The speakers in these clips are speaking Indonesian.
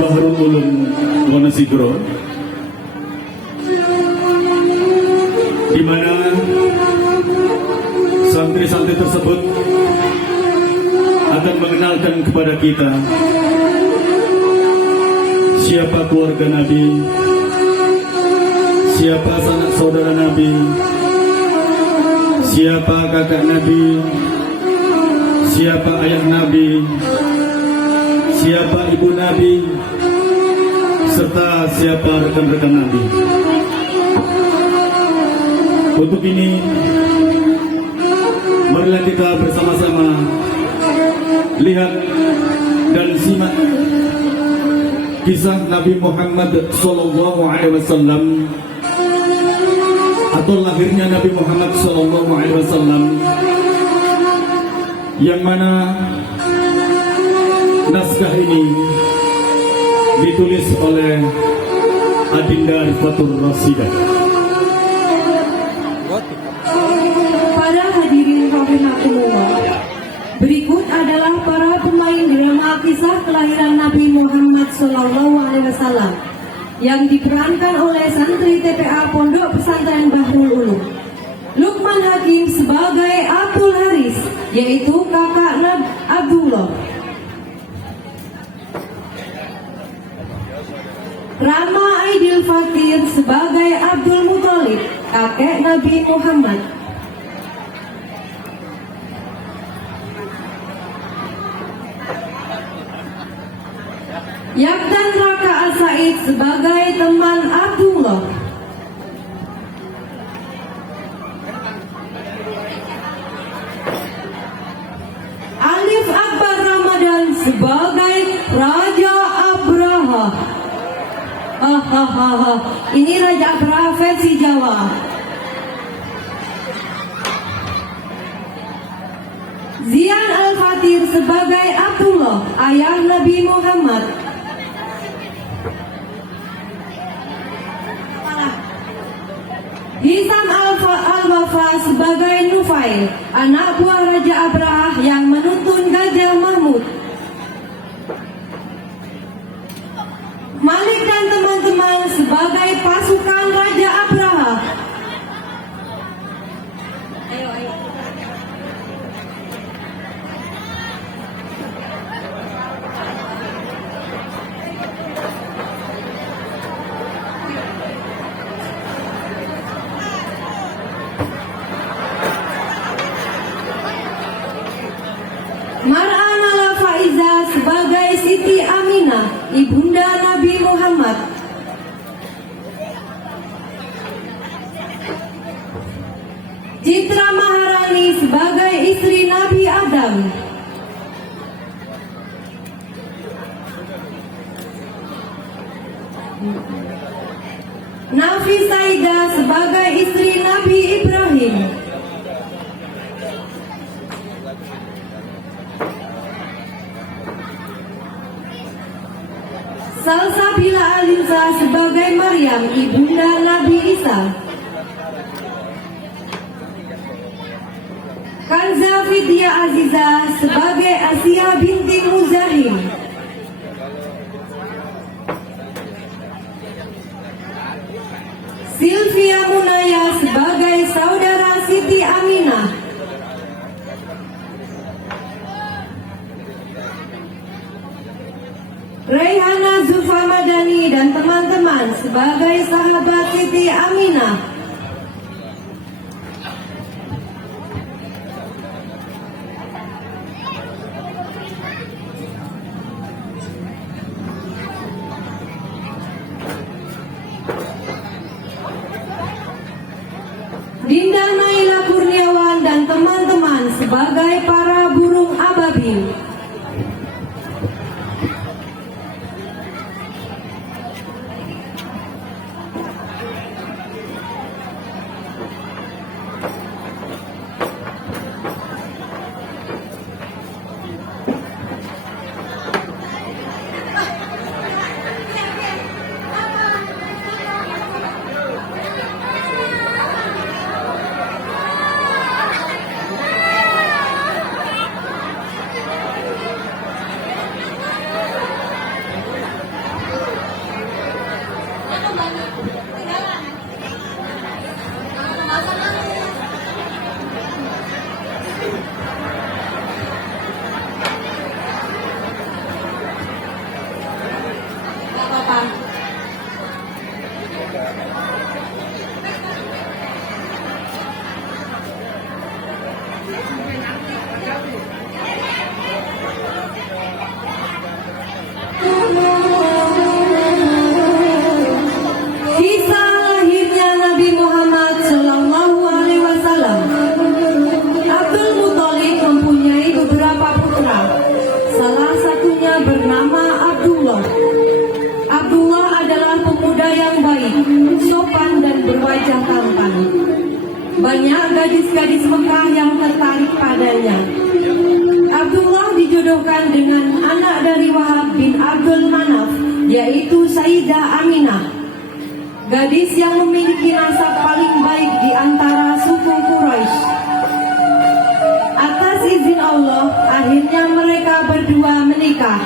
Bahrul Ulum Wonosigro, di mana santri-santri tersebut akan mengenalkan kepada kita siapa keluarga Nabi, siapa sanak saudara Nabi, siapa kakak Nabi, siapa ayah Nabi, siapa ibu Nabi, serta siapa rekan-rekan Nabi. Untuk ini, marilah kita bersama-sama lihat dan simak kisah Nabi Muhammad SAW atau lahirnya Nabi Muhammad SAW, yang mana naskah ini ditulis oleh Adinda Rifatul Rasidah. Para hadirin rahimakumullah, berikut adalah para pemain drama kisah kelahiran Nabi Muhammad SAW yang diperankan oleh santri TPA Pondok Pesantren Bahrul Ulum. Lukman Hakim sebagai Abdul Haris, yaitu kakak Abdullah. Rama Aidil Fakir sebagai Abdul Muthalib, kakek Nabi Muhammad. Yakdan Raka Asaid sebagai teman Abdullah. Alif Akbar Ramadan sebagai Raja Abraha. Hahaha, ini Raja Abraha versi Jawa. Zian Al-Fatir sebagai Abdullah, ayah Nabi Muhammad. Hisam Al-Wafa sebagai Nufail, anak buah Raja Abraha yang menuntun Gajah Mahmud. Malik dan teman-teman sebagai pasukan Raja Abraha. Ayo. Mar'ana La Faiza sebagai Siti Aminah, ibunda Nabi Muhammad. Citra Maharani sebagai istri Nabi Adam. Nafi Saida sebagai istri Nabi Ibrahim. Salsabila Alinsa sebagai Maryam, ibunda Nabi Isa. Kanza Fidya Aziza sebagai Asia binti Muzahim. Sylvia Munaya sebagai saudara Siti Aminah. Rayhana Zulfa Madani dan teman-teman sebagai sahabat Siti Aminah. Dinda Naila Kurniawan dan teman-teman sebagai para burung ababil. banyak gadis-gadis Mekah yang tertarik padanya. Abdullah dijodohkan dengan anak dari Wahab bin Abdul Manaf, yaitu Sayyidah Aminah, gadis yang memiliki nasab paling baik di antara suku Quraisy. Atas izin Allah, akhirnya mereka berdua menikah.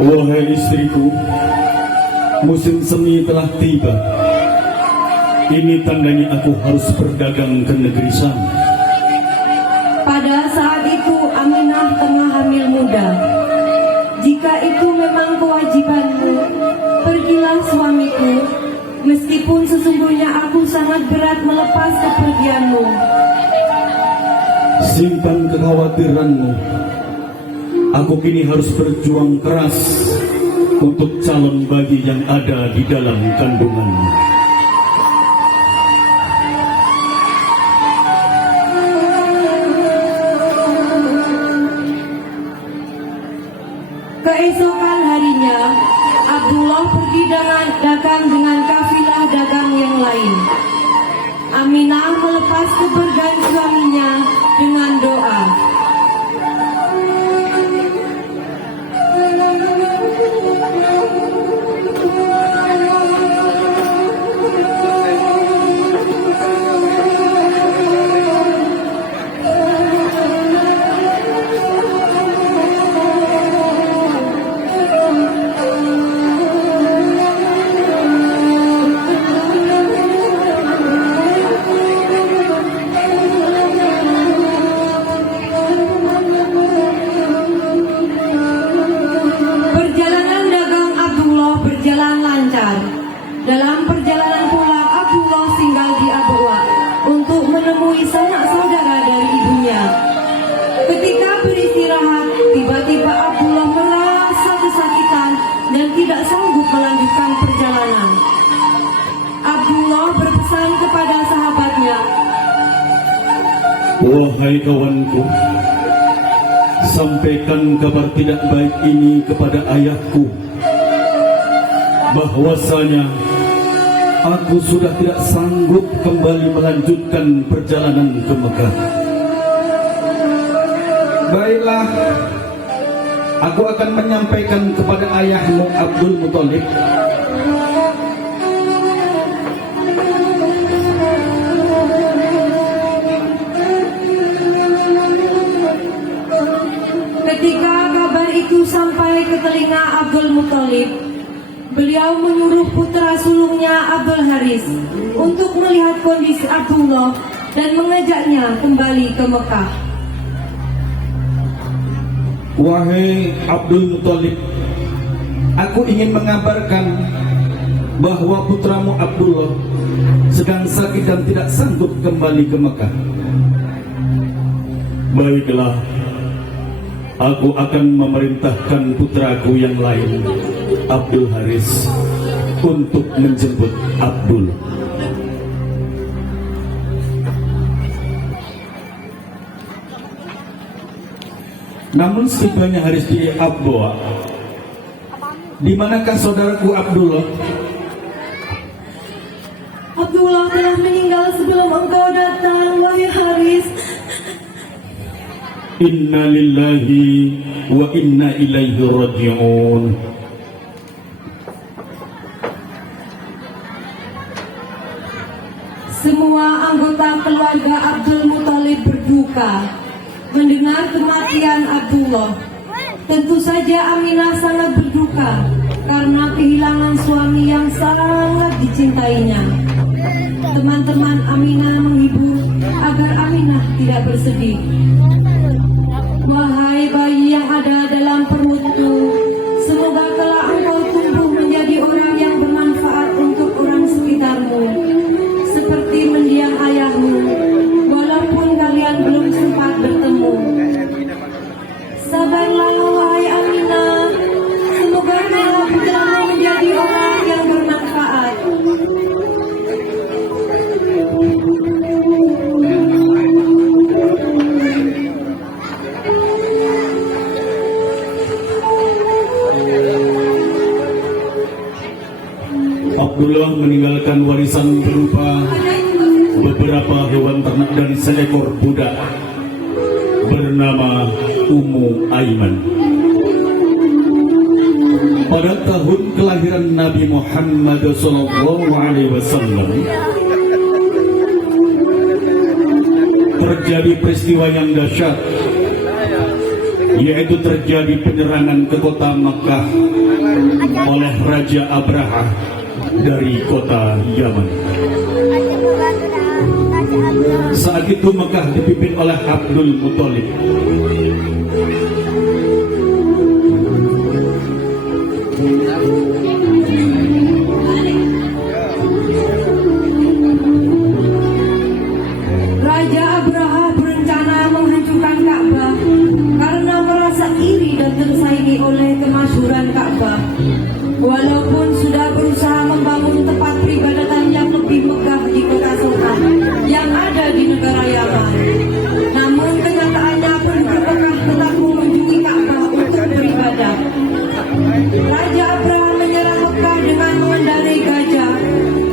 Wahai istriku, musim semi telah tiba. Ini tandanya aku harus berdagang ke negeri Syam. Pada saat itu Aminah tengah hamil muda. Jika itu memang kewajibanmu, pergilah suamiku, meskipun sesungguhnya aku sangat berat melepas kepergianmu. Simpan kekhawatiranmu. Aku kini harus berjuang keras untuk calon bayi yang ada di dalam kandunganmu. Keesokan harinya, Abdullah pergi dagang dengan kafilah dagang yang lain. Aminah melepas kepergian suaminya dengan doa. Dalam perjalanan pulang, Abdullah singgah di Abwa untuk menemui sanak saudara dari ibunya. Ketika beristirahat, tiba-tiba Abdullah merasa kesakitan dan tidak sanggup melanjutkan perjalanan. Abdullah berpesan kepada sahabatnya, Wahai kawanku, sampaikan kabar tidak baik ini kepada ayahku, bahwasanya aku sudah tidak sanggup kembali melanjutkan perjalanan ke Mekah. Baiklah, aku akan menyampaikan kepada ayahmu Abdul Muthalib. ketika kabar itu sampai ke telinga Abdul Muthalib, beliau menyuruh putra sulungnya Abdul Haris untuk melihat kondisi Abdullah dan mengajaknya kembali ke Mekah. Wahai Abdul Muthalib, aku ingin mengabarkan bahwa putramu Abdullah sedang sakit dan tidak sanggup kembali ke Mekah. Baiklah, aku akan memerintahkan putraku yang lain, Abdul Haris, untuk menjemput Abdul. Namun setibanya Haris di Abwa, di manakah saudaraku Abdullah? Abdullah telah meninggal sebelum engkau datang, wahai Haris. Inna lillahi wa inna ilaihi raji'un. Semua anggota keluarga Abdul Muthalib berduka mendengar kematian Abdullah. Tentu saja Aminah sangat berduka karena kehilangan suami yang sangat dicintainya. Teman-teman Aminah menghibur agar Aminah tidak bersedih. Wahai bayi yang ada dalam perutku, semoga kelak engkau tumbuh menjadi orang yang bermanfaat untuk orang sekitarmu, seperti mendiang ayahmu, walaupun kalian belum sempat bertemu. Sabarlah wahai Aminah, semoga kelak putramu menjadi orang yang bermanfaat. Abdullah meninggalkan warisan berupa beberapa hewan ternak dan seekor budak bernama Ummu Aiman. Pada tahun kelahiran Nabi Muhammad SAW terjadi peristiwa yang dahsyat, yaitu terjadi penyerangan ke kota Makkah oleh Raja Abraha dari kota Yaman. Saat itu Makkah dipimpin oleh Abdul Muthalib. Raja Abraha berencana menghancurkan Ka'bah karena merasa iri dan tersaingi oleh kemasyhuran Ka'bah. Walaupun sudah berusaha membangun tempat peribadatan yang lebih megah di kota Sultan yang ada di negara Yaman, namun kenyataannya penduduk Mekah tetap mengunjungi Ka'bah untuk beribadah. Raja Abraha menyerang Mekah dengan mengendarai gajah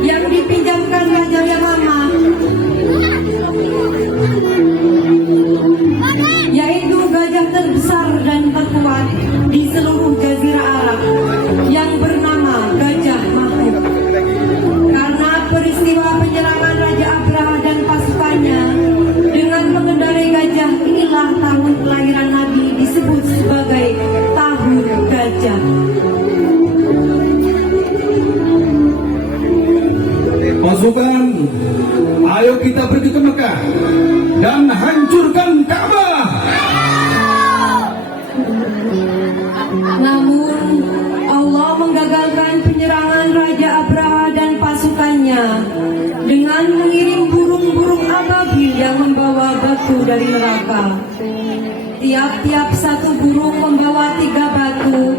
yang dipinjamkan Raja Yamama, yaitu gajah terbesar dan terkuat di seluruh Jazirah Arab yang bernama Gajah Mahmud. Karena peristiwa penyerangan Raja Abraha dan pasukannya dengan mengendarai gajah, inilah tahun kelahiran Nabi disebut sebagai Tahun Gajah. Pasukan, ayo kita pergi ke Mekah dan hancurkan Ka'bah. Namun Allah menggagalkan penyerangan Raja Abraha dan pasukannya dengan mengirim burung-burung ababil yang membawa batu dari neraka. Tiap-tiap satu burung membawa 3 batu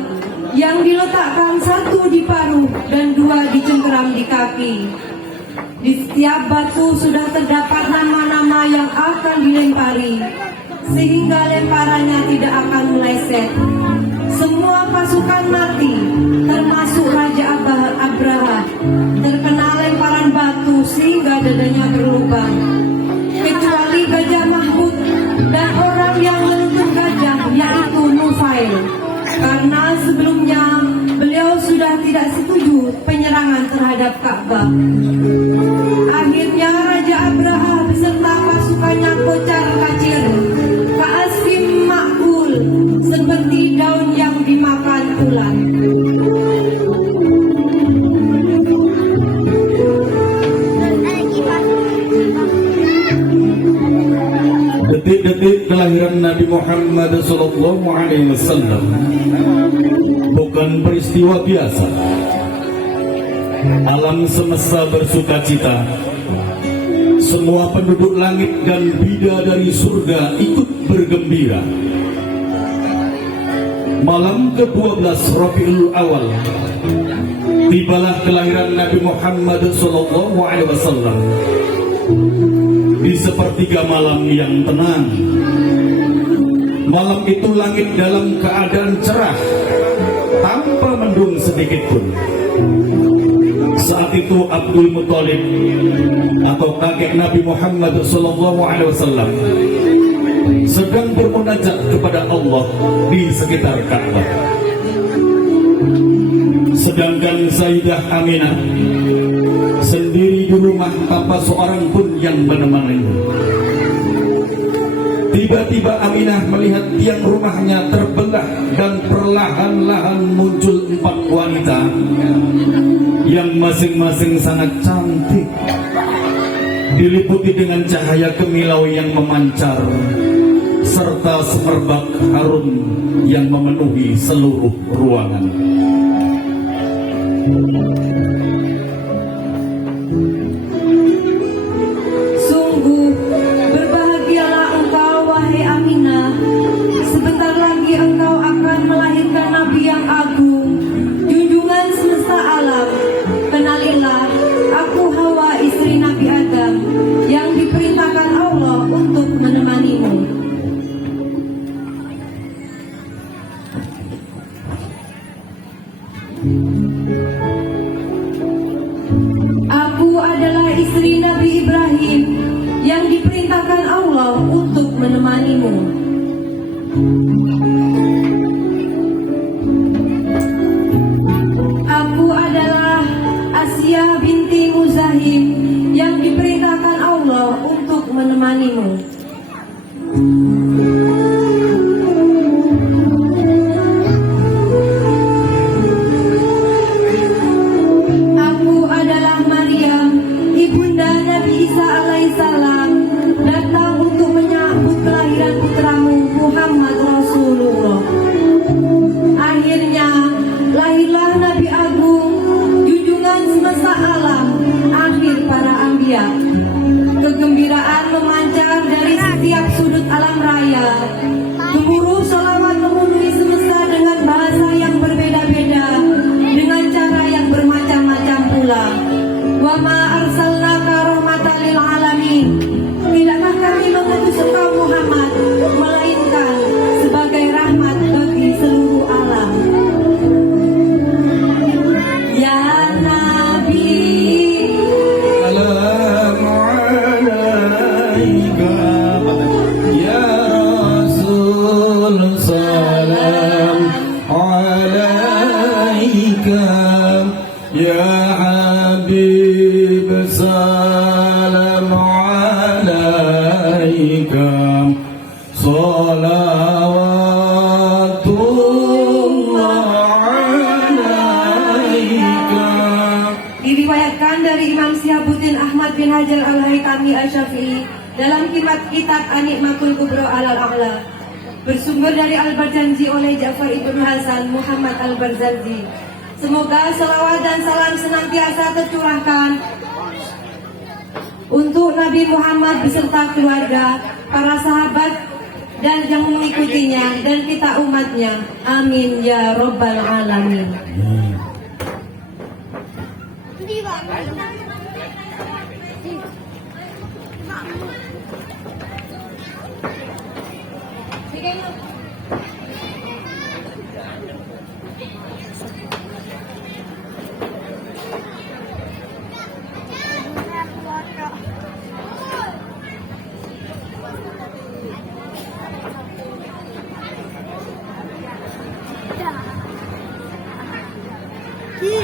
yang diletakkan 1 di paruh dan 2 di cengkeram di kaki. Di setiap batu sudah terdapat nama-nama yang akan dilempari, sehingga lemparannya tidak akan meleset. Semua pasukan mati, termasuk Raja Abraha, terkena lemparan batu sehingga dadanya berlubang. Kecuali Gajah Mahmud dan orang yang menentu gajah, yaitu Nufail, karena sebelumnya beliau sudah tidak setuju penyerangan terhadap Ka'bah. Akhirnya Raja Abraha beserta pasukannya kocar kacir, ka'asfim ma'kul, seperti daun yang dimakan ular. Detik-detik kelahiran Nabi Muhammad SAW bukan peristiwa biasa. Alam semesta bersukacita. Semua penduduk langit dan bidadari surga ikut bergembira. Malam ke-12 Rabiul Awal, tibalah kelahiran Nabi Muhammad SAW di sepertiga malam yang tenang. Malam itu langit dalam keadaan cerah, tanpa mendung sedikit pun. Saat itu Abdul Muthalib atau kakek Nabi Muhammad SAW sedang bermunajat kepada Allah di sekitar Ka'bah. Sedangkan Sayyidah Aminah sendiri di rumah tanpa seorang pun yang menemaninya. Tiba-tiba Aminah melihat tiang rumahnya terbelah dan perlahan-lahan muncul 4 wanita yang masing-masing sangat cantik, diliputi dengan cahaya kemilau yang memancar serta semerbak harum yang memenuhi seluruh ruangan. Sungguh berbahagialah engkau, wahai Aminah. Sebentar lagi engkau akan melahirkan Nabi yang agung, junjungan semesta alam. Kenalilah, aku Hawa, istri Nabi Adam, yang diperintahkan Allah untuk menemanimu. Aku adalah istri Nabi Ibrahim Hajar Al-Haytami Asy-Syafi'i dalam kitab An-Nikmatul Kubra Al-A'la, bersumber dari Al-Barjanji oleh Ja'far Ibn Hasan Muhammad Al-Barzanji. Semoga selawat dan salam senantiasa tercurahkan untuk Nabi Muhammad beserta keluarga, para sahabat dan yang mengikutinya, dan kita umatnya. Amin ya Rabbal Alamin.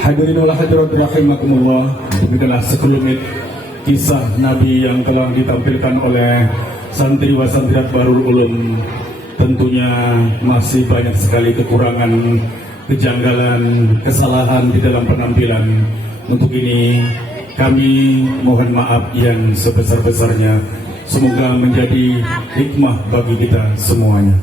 Hadirin wal hadirat rahimakumullah, demikianlah sekelumit kisah Nabi yang telah ditampilkan oleh santriwa santriwat Bahrul Ulum. Tentunya masih banyak sekali kekurangan, kejanggalan, kesalahan di dalam penampilan. Untuk ini kami mohon maaf yang sebesar-besarnya. Semoga menjadi hikmah bagi kita semuanya.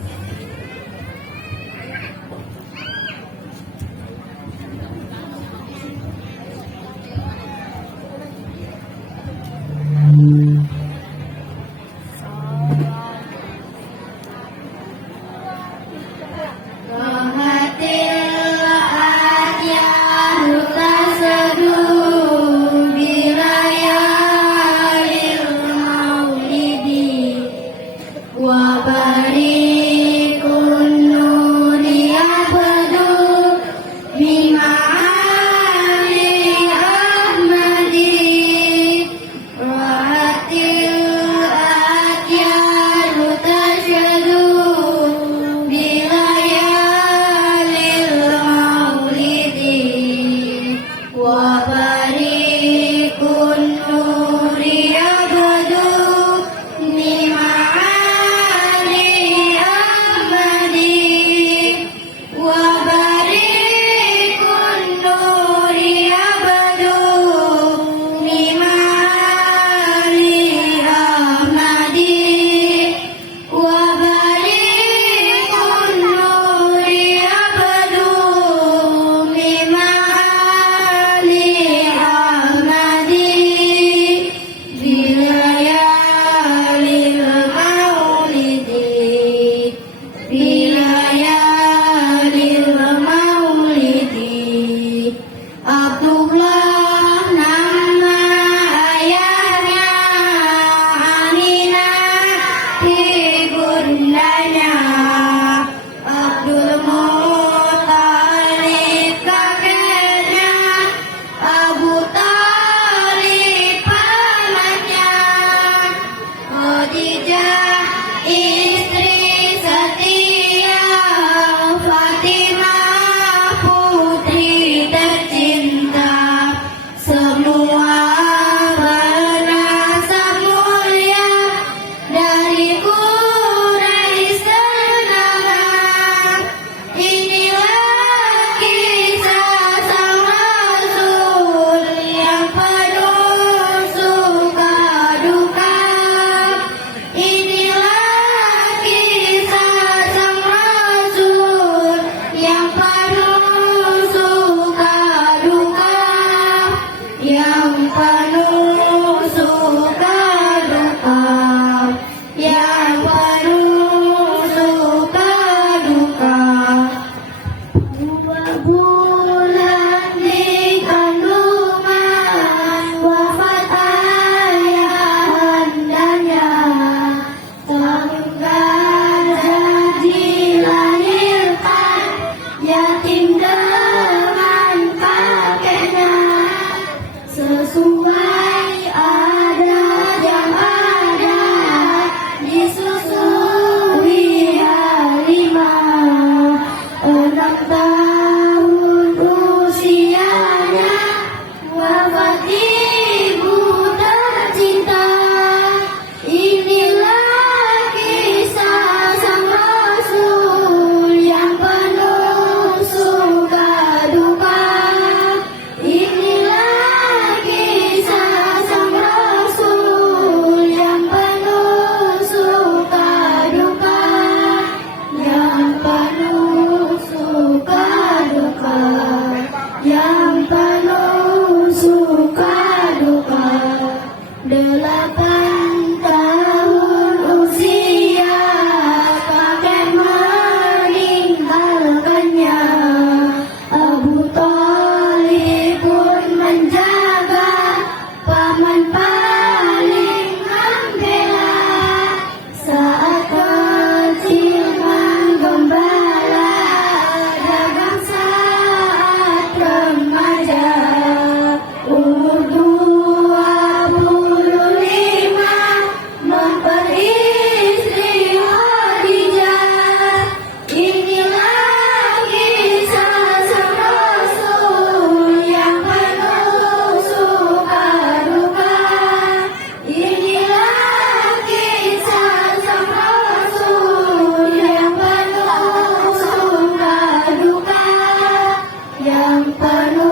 penuh